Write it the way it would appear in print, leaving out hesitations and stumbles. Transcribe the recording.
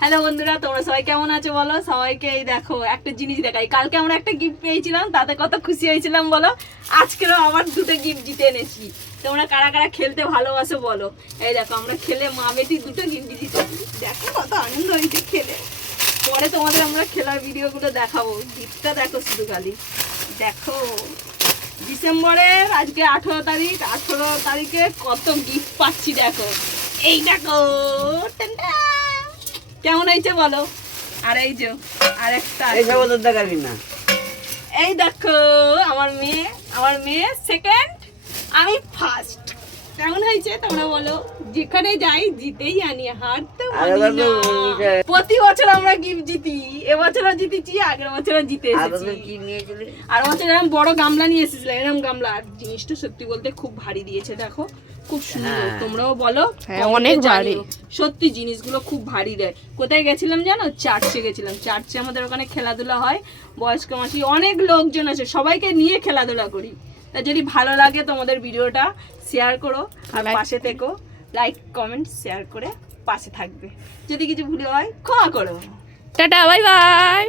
Hello বন্ধুরা, তোমরা সবাই কেমন আছো বলো। সবাইকে এই দেখো একটা জিনিস দেখাই। কালকে আমরা একটা গিফট পেয়েছিলাম, তাতে কত খুশি হয়েছিলাম বলো। আজকেরও আবার দুটো গিফট জিতে এনেছি। তোমরা কারা কারা খেলতে ভালোবাসো বলো। এই দেখো আমরা খেলে মা বেটি দুটো গিফট জিতেছি। দেখো কত আনন্দ হয়েছে খেলে। পরে তোমাদের আমরা খেলার ভিডিওগুলো দেখাবো। গিফটটা দেখো শুধু খালি দেখো। ডিসেম্বরের আজকে 18 তারিখ, 18 তারিখে কত গিফট পাচ্ছি দেখো। এই দেখো টানটা। কেমন হয়েছে বলো। আর এই যে আরেকটা এই দেখো আমার মেয়ে সেকেন্ড, আমি ফার্স্ট। কেমন হয়েছে তোমরা বলো। যেখানে যাই জিতেই আনি, হারতে পারি না। প্রতি বছর আমরা গিফট জিতি, এবছরও জিতেছি, আগের বছরও জিতে এসেছি। আর বছর এরকম বড় গামলা নিয়ে এসেছিলাম, এরকম গামলা। আর জিনিসটা সত্যি বলতে খুব ভারী দিয়েছে দেখো, খুব সুন্দর। তোমরাও বলো। অনেক ভারী সত্যি জিনিসগুলো খুব ভারী দেয়। কোথায় গেছিলাম জানো? চার্চে গেছিলাম। চার্চে আমাদের ওখানে খেলাধুলা হয়, বয়স্ক মাসি অনেক লোকজন আছে, সবাইকে নিয়ে খেলাধুলা করি। তা যদি ভালো লাগে তোমাদের ভিডিওটা শেয়ার করো আর পাশে থেকো। লাইক কমেন্ট শেয়ার করে পাশে থাকবে। যদি কিছু ভুলে হয় ক্ষমা করো। Tata, bye bye.